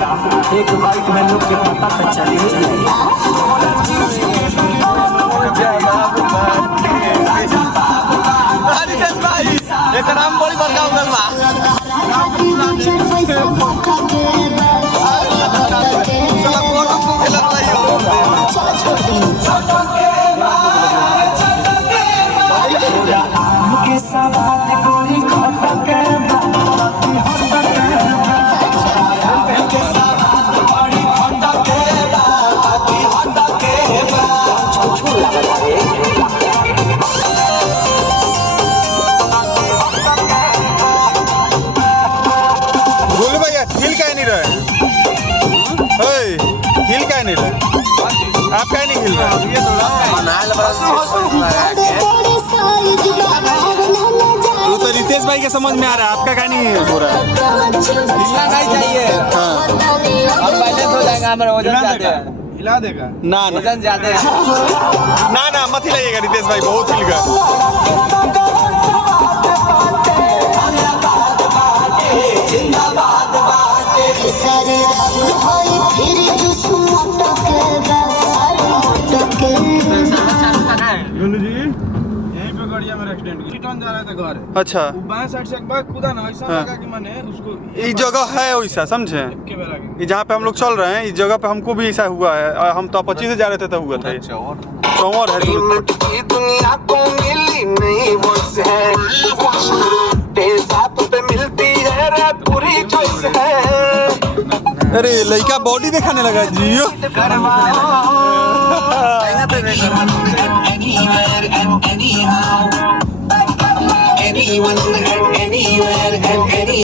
एक बाइक में लोग के पता तो चल ही एक नाम बड़ी बड़का उगल बा चला फोटो को खेलत के सब कोई खाता के हिल का नहीं रहे आप क्या नहीं हिल रहे तो रितेश भाई के समझ में आ रहा है आपका क्या नहीं हो रहा है हिलना नहीं चाहिए हम बैलेंस हो जाएगा हमारा वजन ज्यादा है हिला देगा ना वजन ज्यादा है ना मत हिलाइएगा रितेश भाई बहुत हिल गया अच्छा बाएं साइड से एक बार कूदा ना ऐसा लगा कि मैंने उसको इस जगह है वैसा समझे जहाँ पे हम लोग चल रहे हैं इस जगह पे हमको भी ऐसा हुआ है हम तो अपाची से जा रहे थे तो हुआ था चौवर है दुनिया को मिली नहीं पे मिलती है पूरी चॉइस है अरे लड़का बॉडी दिखाने लगा जियो anyone and anywhere and any